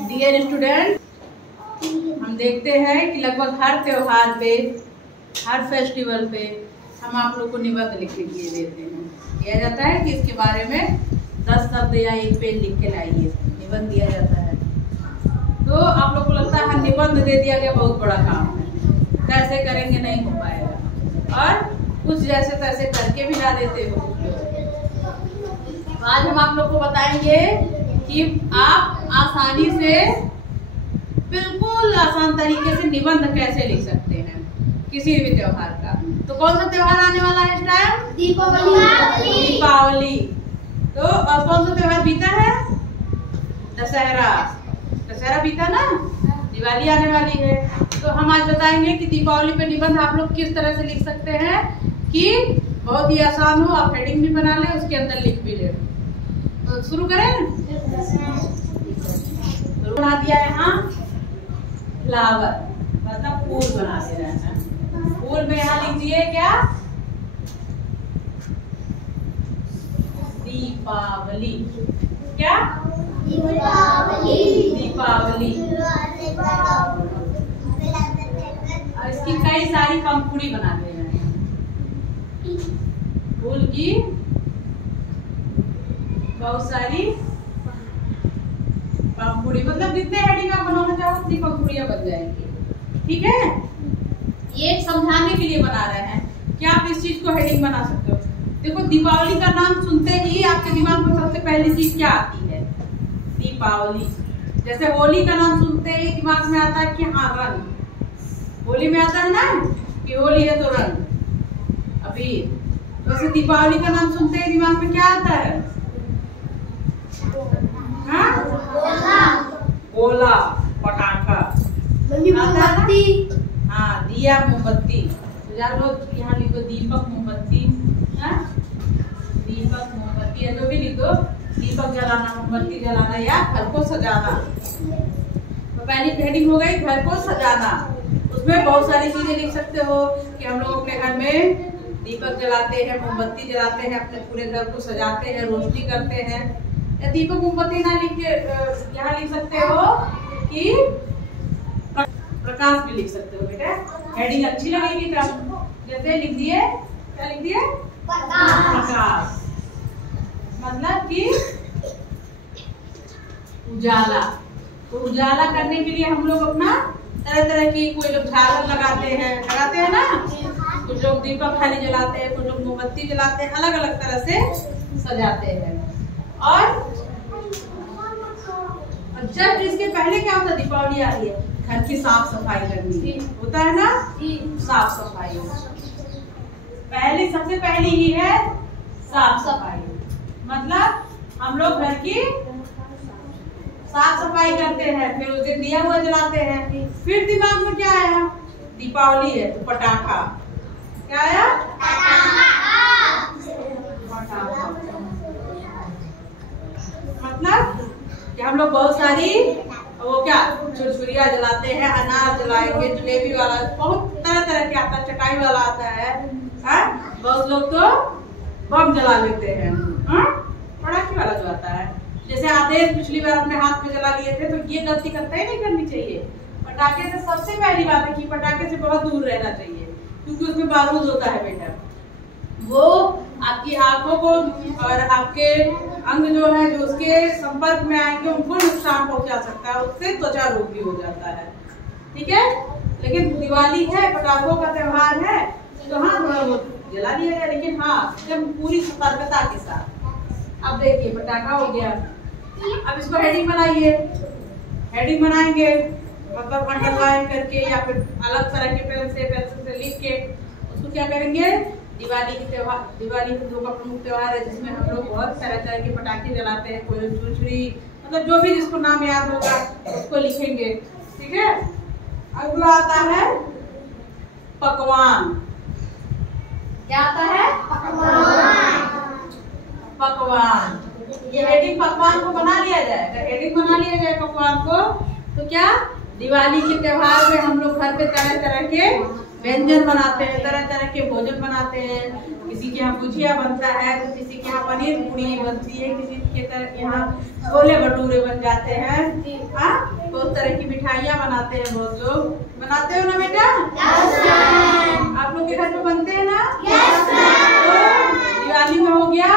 Dear student, हम देखते हैं कि लगभग हर त्योहार पे, हर फेस्टिवल पे हम आप लोग को निबंध लिख के दिए देते हैं। दिया जाता है कि इसके बारे में 10 शब्द या 1 पेज लिख के लाइए, निबंध दिया जाता है। तो आप लोग को लगता है निबंध दे दिया गया, बहुत बड़ा काम है, कैसे करेंगे, नहीं हो पाएगा, और कुछ जैसे तैसे करके भी ला देते हो। आज हम आप लोग को बताएंगे कि आप आसानी से, बिल्कुल आसान तरीके से निबंध कैसे लिख सकते हैं किसी भी त्योहार का। तो कौन सा त्योहार आने वाला है इस टाइम? दीपावली। तो और कौन सा त्योहार बीता है? दशहरा बीता ना, दिवाली आने वाली है। तो हम आज बताएंगे कि दीपावली पे निबंध आप लोग किस तरह से लिख सकते हैं कि बहुत ही आसान हो, आप हेडिंग भी बना लें, उसके अंदर लिख भी लें। तो शुरू करें। बना दिया है यहाँ फ्लावर, मतलब फूल बना दे रहे हैं। फूल में यहाँ लिखिए क्या? दीपावली। क्या? दीपावली। और इसकी कई सारी पंखुड़ी बना दे रहे हैं, फूल की बहुत सारी पंखुड़ी, मतलब जितने हेडिंग आप बनाना चाहो उतनी पंखुड़ियां बन जाएंगी। ठीक है, ये समझाने के लिए बना रहे हैं कि आप इस चीज को हेडिंग बना सकते हो। देखो, दीपावली का नाम सुनते ही आपके दिमाग में सबसे पहली चीज क्या आती है? दीपावली। जैसे होली का नाम सुनते ही दिमाग में आता है कि हाँ, रंग। होली में आता है ना कि होली है तो रंग, अबीर। वैसे दीपावली का नाम सुनते ही दिमाग में क्या आता है? गोला, पटाखा, मोमबत्ती। हाँ, दिया, मोमबत्ती। तो यार लोग यहाँ लिखो दीपक, मोमबत्ती। दीपक, मोमबत्ती, या जो भी लिखो, दीपक जलाना, मोमबत्ती जलाना, या घर को सजाना। तो पहली हेडिंग हो गई घर को सजाना। उसमें बहुत सारी चीजें लिख सकते हो कि हम लोग अपने घर में दीपक जलाते हैं, मोमबत्ती जलाते हैं, अपने पूरे घर को सजाते हैं, रोशनी करते हैं। या दीपक मोमबत्ती ना लिख के यहाँ लिख सकते हो कि प्रकाश भी लिख सकते हो। बेटा हेडिंग अच्छी लगेगी तब। जैसे लिख दिए, क्या लिख दिए? प्रकाश, मतलब कि उजाला। तो उजाला करने के लिए हम लोग अपना तरह तरह की, कोई लोग झालर लगाते हैं ना, कुछ लोग दीपक खाली जलाते हैं, कुछ लोग मोमबत्ती जलाते हैं, अलग अलग तरह से सजाते हैं। और जब इसके पहले क्या होता है, दीपावली आ रही है, घर की साफ सफाई करनी होता है ना, साफ सफाई। सबसे पहली ही है साफ सफाई, मतलब हम लोग घर की साफ सफाई करते हैं, फिर उस दिन दिया हुआ जलाते हैं। फिर दिमाग में क्या आया? दीपावली है तो पटाखा। क्या आया? मतलब कि हम लोग बहुत सारी वो क्या छुरछुरिया जलाते हैं, अनार जलाएंगे, जलेबी वाला, बहुत तरह तरह के आता है, चटाई वाला आता है। बहुत लोग तो बम जला लेते हैं, पटाखे वाला जो आता है। जैसे आदेश पिछली बार अपने हाथ में जला लिए थे, तो ये गलती कतई नहीं करनी चाहिए। पटाखे से सबसे पहली बात है कि पटाखे से बहुत दूर रहना चाहिए, क्योंकि उसमें बारूद होता है बेटा। वो आपकी आंखों को और आपके अंग जो है, जो उसके संपर्क में आएंगे, उनको नुकसान पहुंचा सकता है, उससे त्वचा रोग भी हो जाता है। ठीक है, लेकिन दिवाली है, पटाखों का त्योहार है, तो हाँ थोड़ा बहुत जला लिया जाए, लेकिन हाँ एकदम पूरी सतर्कता के साथ। अब देखिए पटाखा हो गया, अब इसको हेडिंग बनाइए। हेडिंग बनाएंगे मतलब अंडरलाइन करके या फिर अलग तरह के पेंसिल से लिख के उसको क्या करेंगे? दिवाली के त्योहार, दिवाली हिंदुओं का प्रमुख त्योहार है, जिसमें हम लोग बहुत तरह तरह के पटाखे जलाते हैं, कोई छुरछुरी, मतलब जो भी जिसको नाम याद होगा उसको लिखेंगे। ठीक है, अगला आता है पकवान। क्या आता है? पकवान। ये हेडिंग पकवान को बना लिया जाए। अगर हेडिंग बना लिया जाए पकवान को, तो क्या दिवाली के त्योहार में हम लोग घर पे तरह तरह के व्यंजन बनाते हैं, तरह तरह के भोजन बनाते हैं। किसी के यहाँ गुजिया बनता है, तो किसी के यहाँ पनीर पूरी बनती है, किसी के यहाँ छोले भटूरे बन जाते हैं। बहुत तरह की मिठाइयाँ बनाते हैं, बहुत लोग बनाते हो ना बेटा? आप लोग के घर में बनते हैं ना? तो दिवाली में हो गया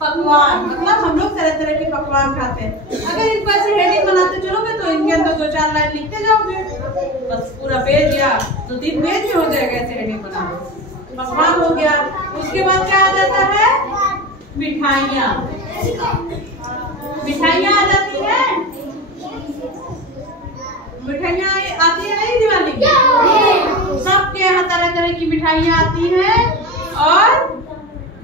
पकवान, मतलब हम लोग तरह तरह के पकवान खाते हैं। अगर इनको ऐसे हेडिंग बनाते चलोगे तो इनके अंदर 2-4 लाइन लिखते जाओगे, बस पूरा पेज या 2-3 पेज में हो जाएगा ऐसे हेडिंग बना। पकवान हो गया। उसके बाद क्या आ जाता है? मिठाइयाँ। मिठाइयाँ आ जाती है। मिठाइयाँ आती है नहीं दिवाली की? सबके यहाँ तरह तरह की मिठाइयाँ आती हैं, और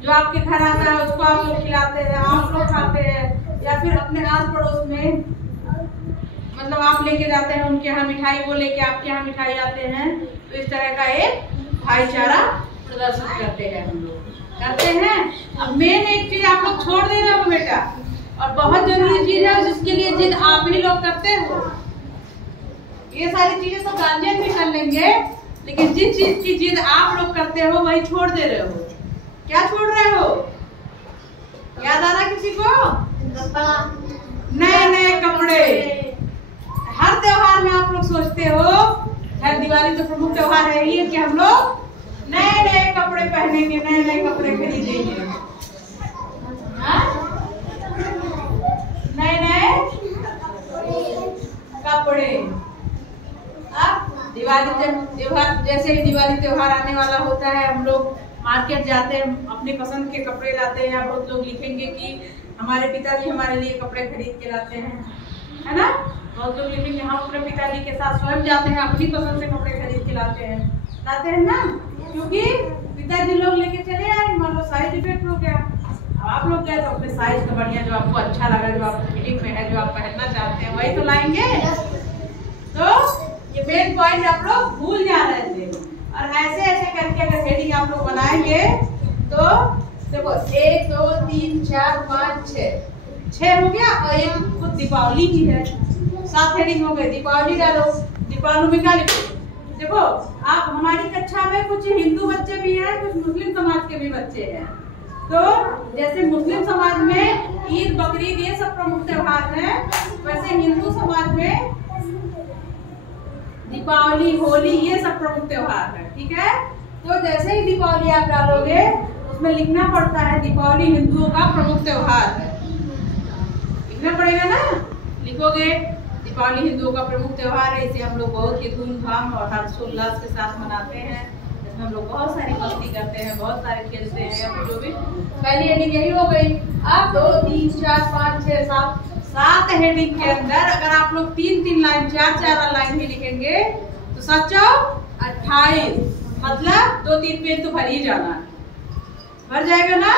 जो आपके घर आता है उसको आप लोग खिलाते हैं, आप लोग खाते हैं, या फिर अपने आस पड़ोस में मतलब आप लेके जाते हैं उनके यहाँ मिठाई, वो लेके आपके यहाँ मिठाई आते हैं। तो इस तरह का एक भाईचारा प्रदर्शित करते हैं हम लोग, करते हैं। अब मेन एक चीज आप लोग छोड़ दे रहे हो बेटा, और बहुत जरूरी चीज है जिसके लिए जिद आप ही लोग करते हो। ये सारी चीजें तो गार्जियन भी कर लेंगे, लेकिन जिस चीज की जिद आप लोग करते हो वही छोड़ दे रहे हो। क्या छोड़ रहे हो? याद आ रहा किसी को? नए नए कपड़े। हर त्योहार में आप लोग सोचते हो, हर दिवाली तो प्रमुख त्योहार है ही, कि हम लोग नए नए कपड़े पहनेंगे, नए नए कपड़े खरीदेंगे। नए नए कपड़े। अब दिवाली जैसे ही दिवाली त्योहार आने वाला होता है, हम लोग मार्केट जाते हैं, अपने पसंद के कपड़े लाते हैं। या बहुत लोग लिखेंगे कि हमारे पिताजी हमारे लिए कपड़े खरीद के लाते हैं, है ना? बहुत लोग लिखेंगे हम अपने पिताजी के साथ स्वयं जाते हैं, अपनी पसंद से कपड़े खरीद के लाते हैं ना, क्योंकि पिताजी लोग लेके चले आए, मान लो साइज डिफेक्ट हो गया, आप लोग गए तो अपने साइज का बढ़िया, जो आपको अच्छा लगा, जो आपको फिटिंग में है, जो आप पहनना चाहते हैं, वही तो लाएंगे। तो ये मेन पॉइंट आप लोग भूल जा रहे थे। और ऐसे ऐसे करके अगर हेडिंग आप लोग बनाएंगे तो देखो 1 2 3 4 5 6 हो गया, और एक खुद दीपावली की है, 7 हेडिंग हो गई। दीपावली डालो, दीपावली में क्या लिखो? देखो आप हमारी कक्षा में कुछ हिंदू बच्चे भी हैं, कुछ मुस्लिम समाज के भी बच्चे हैं। तो जैसे मुस्लिम समाज में ईद बकरीद ये सब प्रमुख त्योहार हैं, वैसे हिंदू समाज में दीपावली होली ये सब प्रमुख त्योहार है, ठीक है? तो जैसे ही दीपावली आप डालोगे उसमें लिखना पड़ता है दीपावली हिंदुओं का प्रमुख त्योहार है, लिखना पड़ेगा ना? लिखोगे दीपावली हिंदुओं का प्रमुख त्योहार है, इसे हम लोग बहुत ही धूमधाम और हर्षोल्लास के साथ मनाते हैं। इसमें हम लोग बहुत सारी मस्ती करते हैं, बहुत सारे खेलते हैं, जो भी। पहली हेडिंग यही हो गई। अब 2 3 4 5 6 7 हेडिंग के अंदर अगर आप लोग 3-3 लाइन 4-4 लाइन भी लिखेंगे तो 7 चौक 28, मतलब 2-3 पेज तो भर ही जाना है, भर जाएगा ना?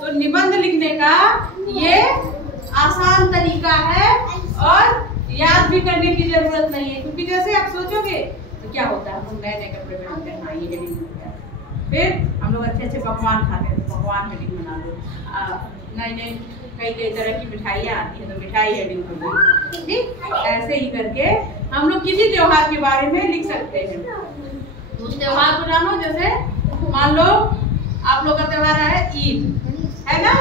तो निबंध लिखने का ये आसान तरीका है, और याद भी करने की जरूरत नहीं है, क्योंकि जैसे आप सोचोगे तो क्या होता है, हम नए नए कपड़े पहनते हैं, ये हेडिंग हो गया। फिर हम लोग अच्छे अच्छे पकवान खाते हैं, तो पकवान हेडिंग बना दो। नई कई तरह की मिठाइयाँ आती है, तो मिठाई हेडिंग हो गई, ठीक? ऐसे ही करके हम लोग किसी त्योहार के बारे में लिख सकते हैं। उस त्योहार को जानो, जैसे मान लो आप लोग का त्योहार है ईद, है ना?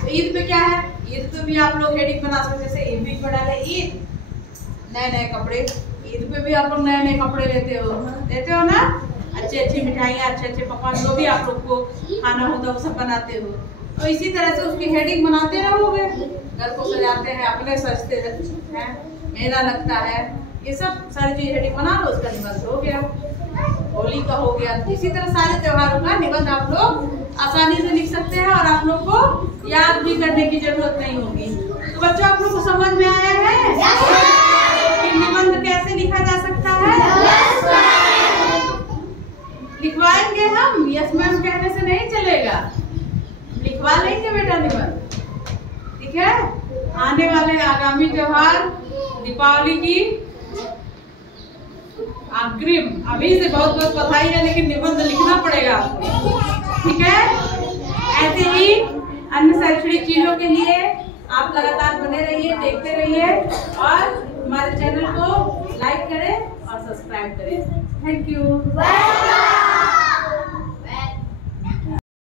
तो ईद पे क्या है? ईद पे भी आप लोग हेडिंग बना सकते, जैसे ईद भी बना ले, ईद नए नए कपड़े। ईद पे भी आप लोग नए नए कपड़े लेते हो ना? अच्छी अच्छी मिठाइयाँ, अच्छे अच्छे पकवान, जो भी आप लोग को खाना होता है वो सब बनाते हो। तो इसी तरह से उसकी हेडिंग बनाते रहोगे, घर को सजाते हैं, अपने सजते हैं, मेला लगता है, ये सब सारी चीज हेडिंग बना लो, उसका निबंध हो गया। होली का हो गया। इसी तरह सारे त्योहारों का निबंध आप लोग आसानी से लिख सकते हैं, और आप लोग को याद भी करने की जरूरत नहीं होगी। तो बच्चों आप लोग को समझ में आया है कि निबंध कैसे लिखा जा सकता है? लिखवाएंगे हम, यस मैम कहने से नहीं चलेगा, लिखवा लेंगे बेटा निबंध, ठीक है? आने वाले आगामी त्योहार दीपावली की अग्रिम अभी से बहुत बहुत बधाई है, लेकिन निबंध लिखना पड़ेगा आपको, ठीक है? ऐसे ही अन्य शैक्षणिक चीजों के लिए आप लगातार बने रहिए, देखते रहिए, और हमारे चैनल को लाइक करें और सब्सक्राइब करें। Thank you.